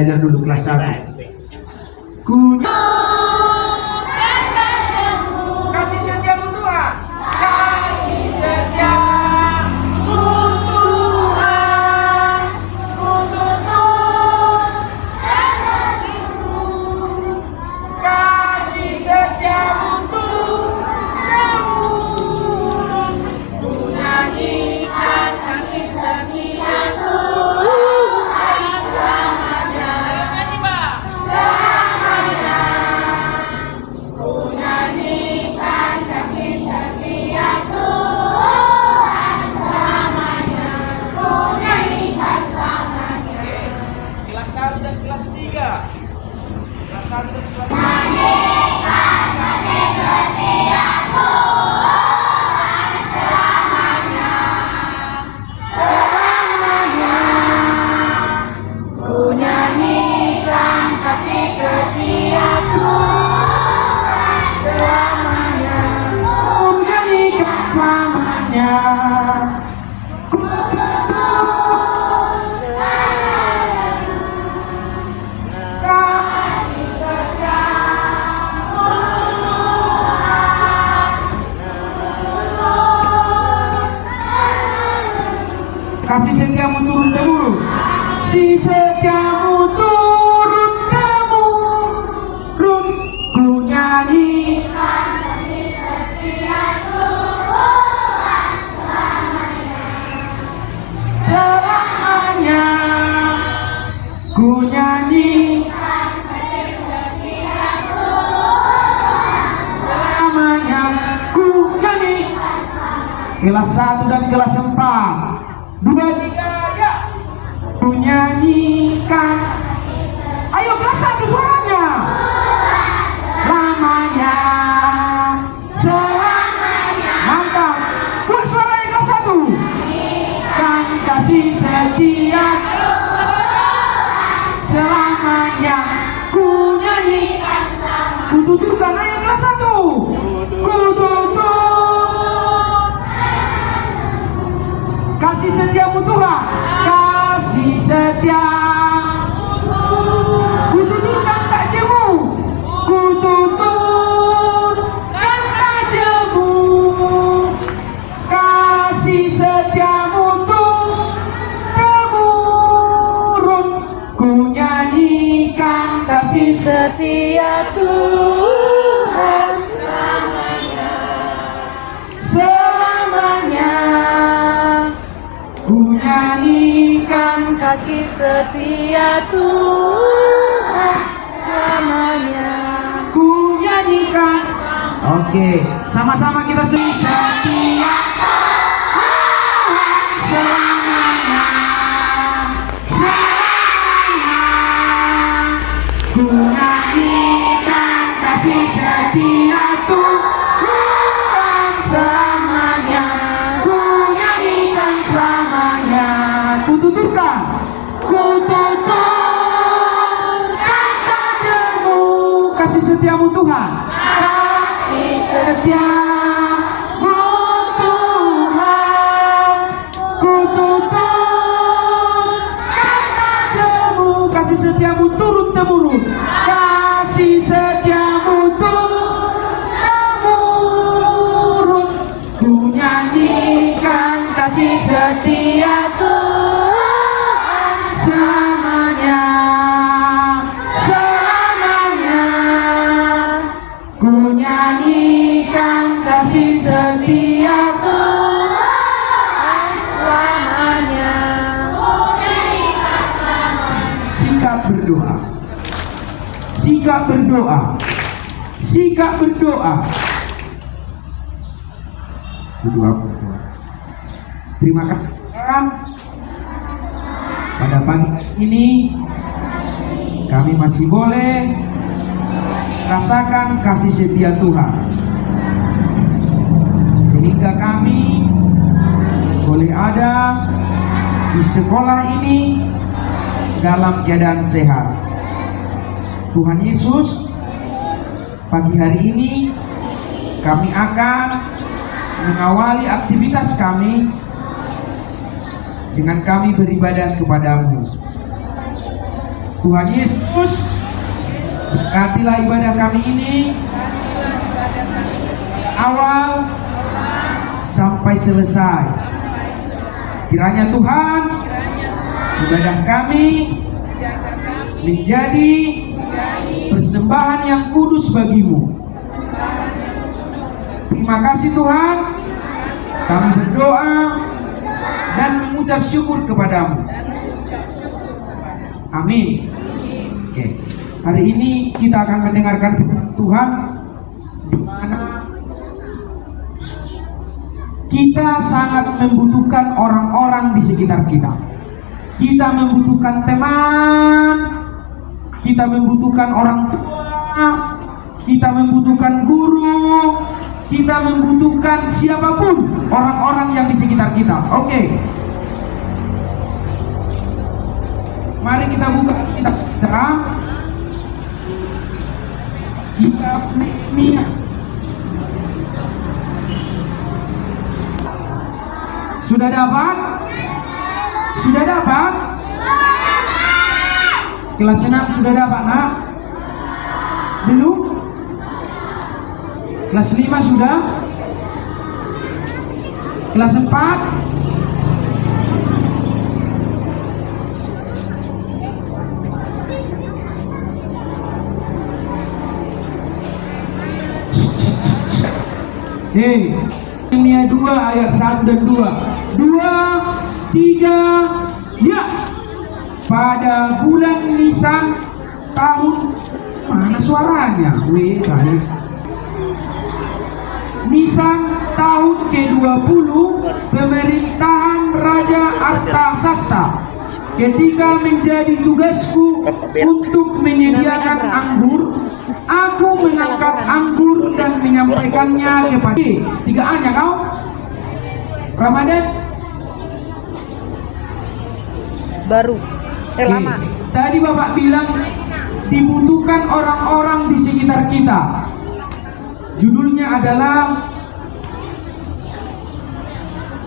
belajar dulu kelas 1. Kasih setiamu Tuhan, kasih setiamu Tuhan, kasih setiamu Tuhan, ku nyanyikan kasih setia Tuhan selamanya, selamanya. Ku nyanyikan kasih setia Tuhan selamanya, ku nyanyikan selamanya. Kelas 1 dan kelas 3. Kelas 1 dan kelas 3. Nyanyikan kasih setia Tuhan selamanya, selamanya. Ku nyanyikan kasih setia Tuhan selamanya, Ku nyanyikan selamanya. kasih setiamu Kasih setiamu turun temurun. Si setiamu turun temurun. Ku nyanyikan kasih setia Tuhan selamanya. Ku nyanyikan kasih setia selamanya. Ku nyanyikan. Kelas 1 dan kelas 4. 2, 3, ya. Ku nyanyikan. Ayo kelas 1 suaranya. Selamanya. Selamanya. Mantap. Kelas suaranya kelas 1. Kan kasih setia selamanya. Ku nyanyikan. Ku tuturkan ayo kelas 1. Ku tutur. Kasih setiamu Tuhan, kasih setiamu. Ku tuturkan takjimu, ku tuturkan takjimu. Kasih setiamu temurun. Ku nyanyikan kasih setia Tuhan selamanya, selamanya. Ku nyanyikan Kasih setia Tuhan selamanya. ku nyanyikan. Oke, sama-sama kita setia Tuhan selamanya, selamanya. Ku nyanyikan kasih setia Tuhan selamanya. Ku nyanyikan selamanya. Ku tuturkan. Ku tuturkan sajamu. Kasih setiamu Tuhan. Kasih Setiamu Tuhan. Ku tuturkan sajamu. Kasih setiamu turun temurun. Kasih setiamu temurun. Ku nyanyikan kasih setia Tuhan selamanya, selamanya. Ku nyanyikan kasih setia Tuhan selamanya. Sikap berdoa, sikap berdoa, sikap berdoa. Berdoa. Terima kasih Tuhan. Pada pagi ini kami masih boleh rasakan kasih setia Tuhan, sehingga kami boleh ada di sekolah ini dalam keadaan sehat. Tuhan Yesus, pagi hari ini kami akan mengawali aktivitas kami dengan kami beribadah kepadamu. Tuhan Yesus, berkatilah ibadah kami ini awal sampai selesai. Kiranya Tuhan, ibadah kami menjadi persembahan yang kudus bagimu. Terima kasih Tuhan, kami berdoa dan mengucap syukur kepadamu. Amin. Oke. Hari ini kita akan mendengarkan firman Tuhan, di mana kita sangat membutuhkan orang-orang di sekitar kita. Kita membutuhkan teman, kita membutuhkan orang tua, kita membutuhkan guru, kita membutuhkan siapapun orang-orang yang di sekitar kita. Oke. Mari kita buka kitab Nehemia. Sudah dapat? Sudah dapat? Kelas 6 sudah dapat, nak? Belum? Kelas 5 sudah? Kelas 4? Nehemia 2 ayat 1 dan 2. 2, 3, ya. Pada bulan Nisan tahun, mana suaranya? Baik. Nisan tahun ke-20 pemerintahan Raja Artasasta, ketika menjadi tugasku untuk menyediakan anggur, aku mengangkat anggur dan menyampaikannya kepada 3A-nya kau Ramadan Baru. Lama. Tadi Bapak bilang dibutuhkan orang-orang di sekitar kita. Judulnya adalah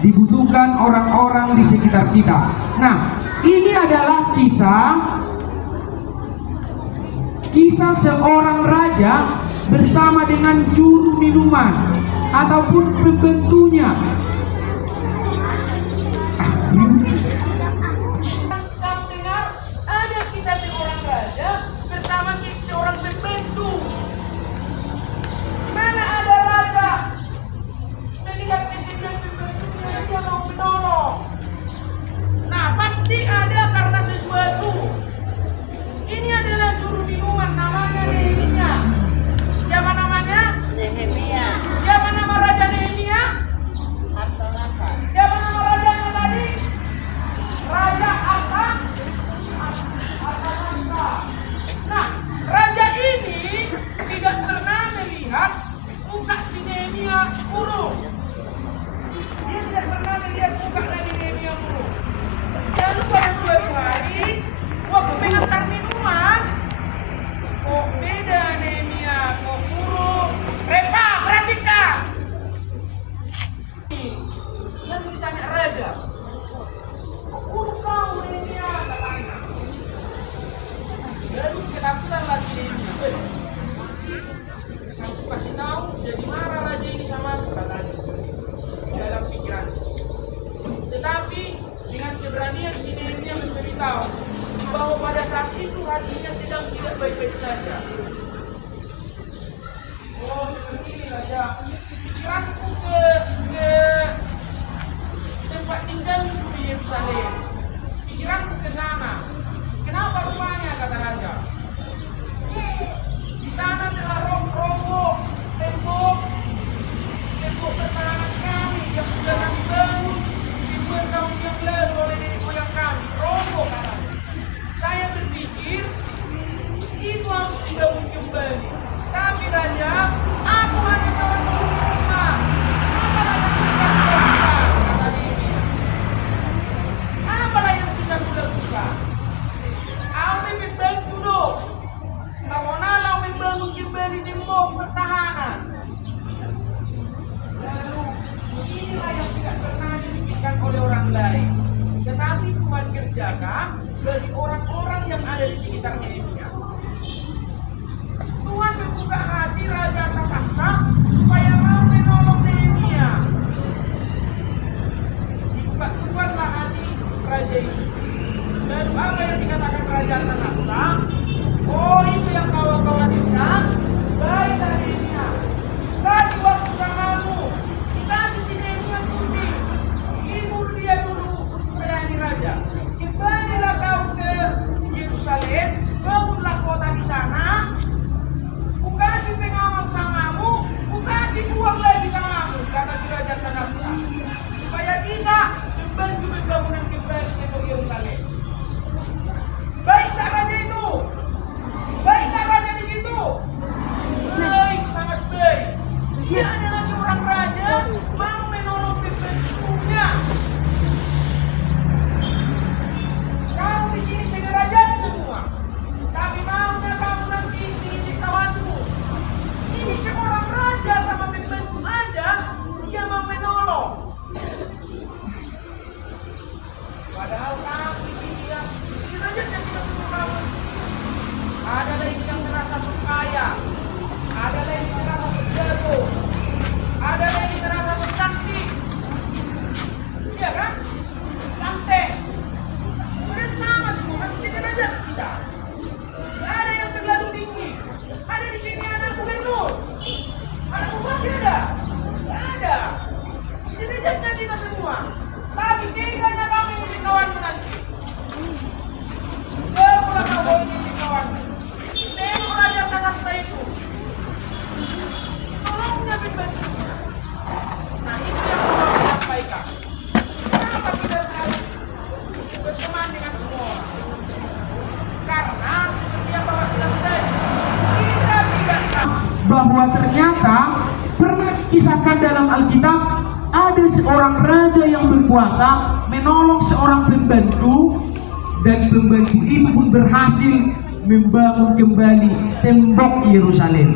dibutuhkan orang-orang di sekitar kita. Nah, ini adalah kisah seorang raja bersama dengan juru minuman ataupun pembantunya. Kamu dengar ada kisah seorang raja bersama seorang pembantu. Mana ada raja melihat kesedihan pembantunya, dia mau menolong. Nah, pasti ada karena sesuatu. Ini adalah juru minuman, namanya Nehemia. Siapa namanya? Nehemia. Siapa nama raja Nehemia? Siapa nama rajanya tadi? Raja Artasasta. Nah, raja ini tidak pernah melihat muka si Nehemia murung. Dia tidak pernah melihat muka dari Nehemia murung. Lalu pada suatu hari, waktu mengantar minuman, kok beda Nehemia, kok murung. Repa, perhatikan. Yang ditanya raja, kok murung kau Nehemia, katanya. Lalu ketakutanlah si Nehemia. Aku kasih tahu, jadi marah raja ini sama aku, katanya. Dalam pikiran. Tetapi dengan keberanian si Nehemia memberitahu bahwa pada saat itu hatinya sedang tidak baik-baik saja. Oh, seperti ini saja. Pikiranku ke tempat tinggalku di Yerusalem. Pikiranku ke sana. Kenapa rupanya, kata raja? Di sana telah roboh tembok pertahanan kami yang sudah kami bangun ribuan tahun yang lalu oleh nenek moyang kami. Roboh, katanya. Saya berpikir itu harus dibangun kembali. Tapi raja, aku hanya seorang rumah. Apalah yang bisa kulakukan, kata Nehemia. Apalah yang bisa kulakukan? Kau membantu dong. Tahunalah membangun kembali tembok pertahanan. Lalu inilah yang tidak pernah dipikirkan oleh orang lain, tetapi Tuhan kerjakan bagi orang-orang yang ada di sekitar kaya, ada lagi merasa jago, ada lagi merasa cantik, iya kan? Ganteng. Kemudian sama semua masih sederajat kita. Tidak ada yang terlalu tinggi. Ada di sini anak gubernur, anak bupati ada, tidak ada. Sederajatnya kita semua. Tapi tiganya kami ini kawan nanti. Berulang tahun ini kawan. Tengok Raja Kasasta itu. Tolongnya pembantunya. Nah itu yang mau saya sampaikan. Kenapa kita harus berteman dengan semua orang? Karena seperti yang Bapak bilang tadi, kita tidak tahu bahwa ternyata pernah kisahkan dalam Alkitab ada seorang raja yang berkuasa menolong seorang pembantu, dan pembantu itu pun berhasil membangun kembali tembok Yerusalem.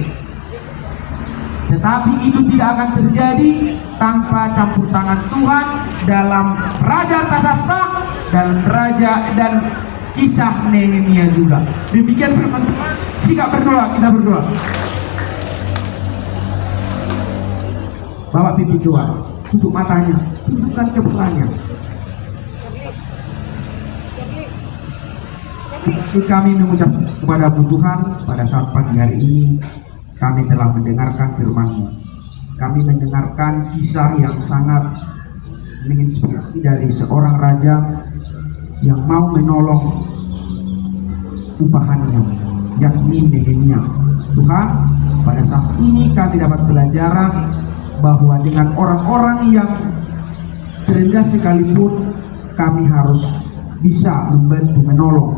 Tetapi itu tidak akan terjadi tanpa campur tangan Tuhan dalam Raja Artasasta dan kisah Nehemia juga. Demikian teman-teman, sikap berdoa, kita berdoa. Bapak pimpin doa, tutup matanya, tundukkan kepalanya. Kami mengucap kepada Tuhan pada saat pagi hari ini, kami telah mendengarkan firman-Mu. Kami mendengarkan kisah yang sangat menginspirasi dari seorang raja yang mau menolong upahannya, yakni Nehemia. Tuhan, pada saat ini kami dapat pelajaran bahwa dengan orang-orang yang terendah sekalipun kami harus bisa membantu menolong.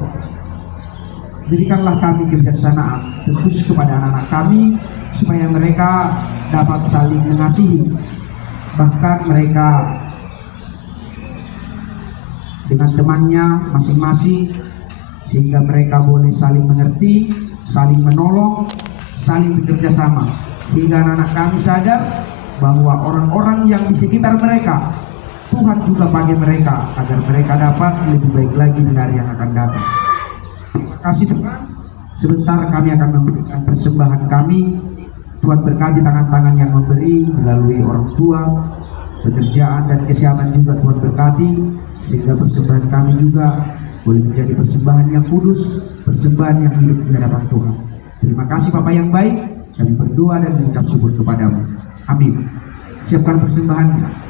Berikanlah kami kebijaksanaan terkhusus kepada anak-anak kami supaya mereka dapat saling mengasihi, bahkan mereka dengan temannya masing-masing, sehingga mereka boleh saling mengerti, saling menolong, saling bekerja sama, sehingga anak-anak kami sadar bahwa orang-orang yang di sekitar mereka Tuhan juga pakai mereka agar mereka dapat lebih baik lagi di hari yang akan datang. Terima kasih Tuhan. Sebentar kami akan memberikan persembahan kami. Tuhan berkati tangan-tangan yang memberi melalui orang tua, pekerjaan dan kesehatan juga Tuhan berkati, sehingga persembahan kami juga boleh menjadi persembahan yang kudus, persembahan yang hidup di hadapan Tuhan. Terima kasih Bapa yang baik. Kami berdoa dan mengucap syukur kepadamu. Amin. Siapkan persembahannya.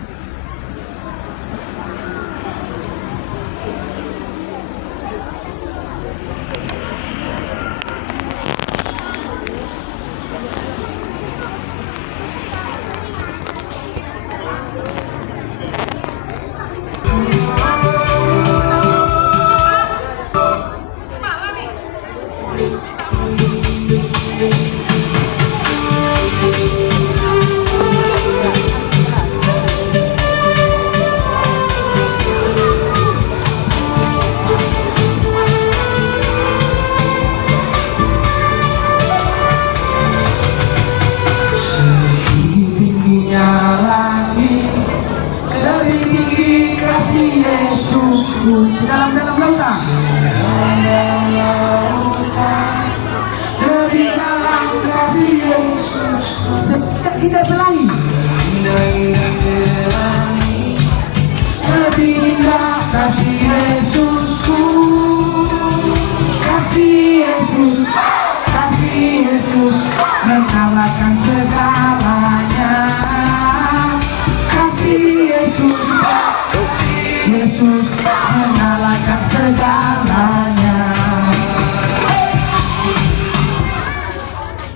Dalam lautan, lebih dalam kasih Yesus, sejak kita pelangi, lebih indah kasih Yesusku, kasih Yesus, mengalahkan segalanya, kasih Yesus mengalahkan segalanya.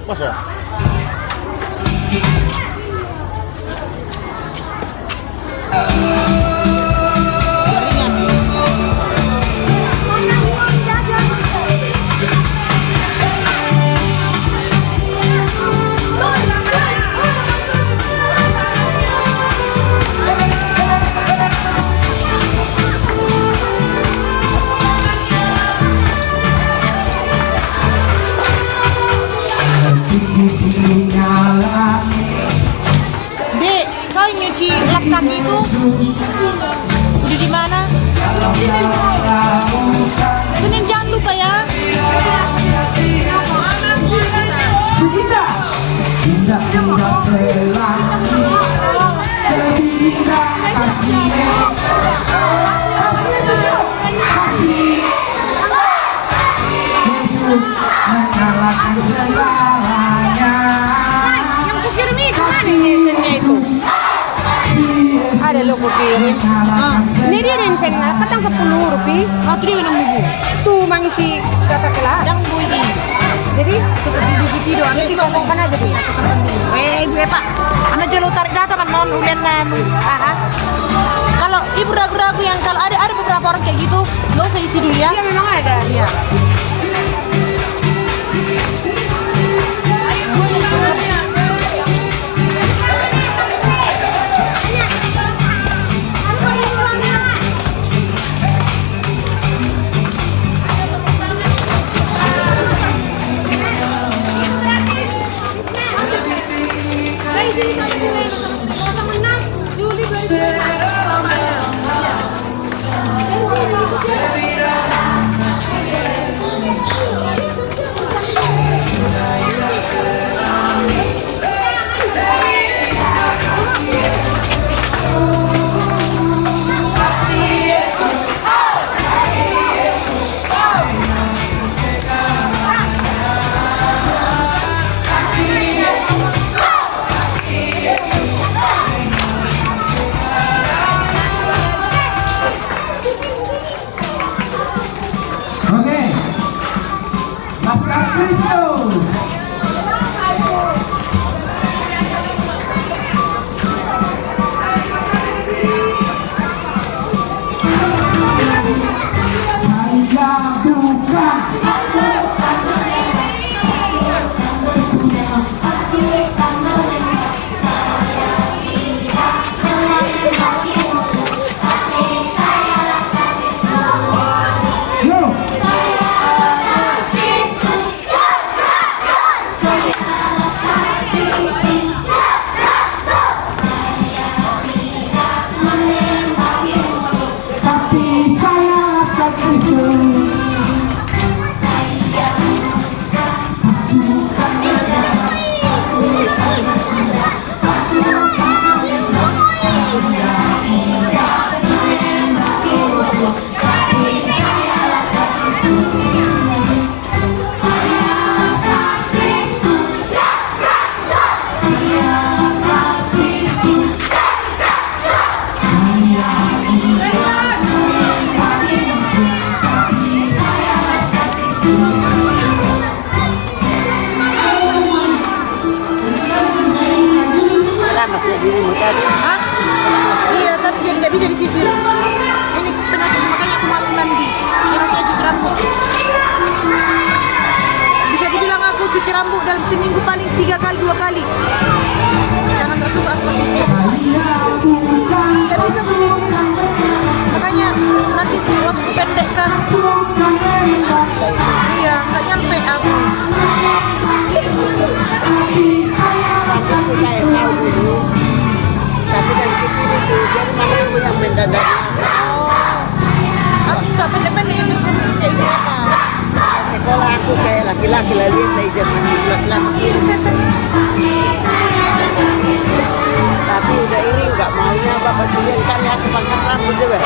Masa? lo ku kirim. Ini dia rinsen katang 10 rupiah. Tuh dia minum bubu. Tuh mangisi kata kelah. Yang budi. Jadi biji doang nanti kok kan aja Bu. Gue Pak. Ana jelo tarik data kan non ulen Kalau ibu ragu-ragu yang kalau ada beberapa orang kayak gitu, lo usah isi dulu ya. Iya memang ada. Iya. Iya, tapi dia nggak bisa disisir. Ini penyakit makanya aku malas mandi. Karena saya cuci rambut. Bisa dibilang aku cuci rambut dalam seminggu paling 3 kali 2 kali. Karena nggak suka aku sisir. Nggak bisa aku sisir. Makanya nanti waktu pendek kan. Iya, nggak nyampe aku. Aku kayak tahu dulu. Tapi dari kecil itu jadi mama yang punya mendadak. Aku nggak pendek-pendek itu suruh kayak apa? Sekolah aku kayak laki-laki lalu dari ijazah laki-laki tapi udah ini nggak maunya bapak sendiri kan ya aku pangkas rambut juga.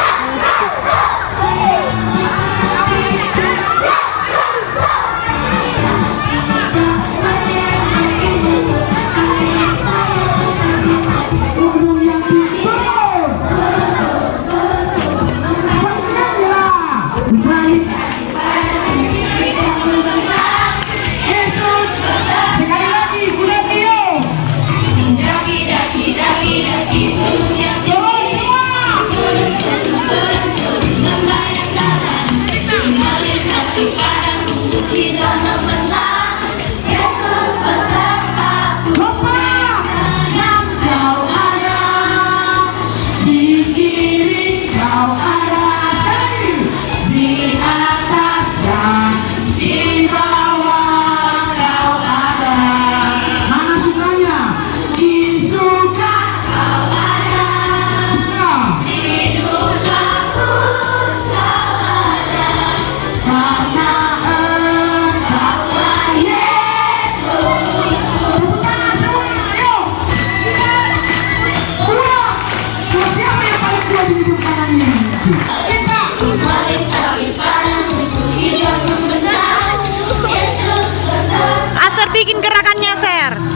Aser bikin gerakannya, Ser.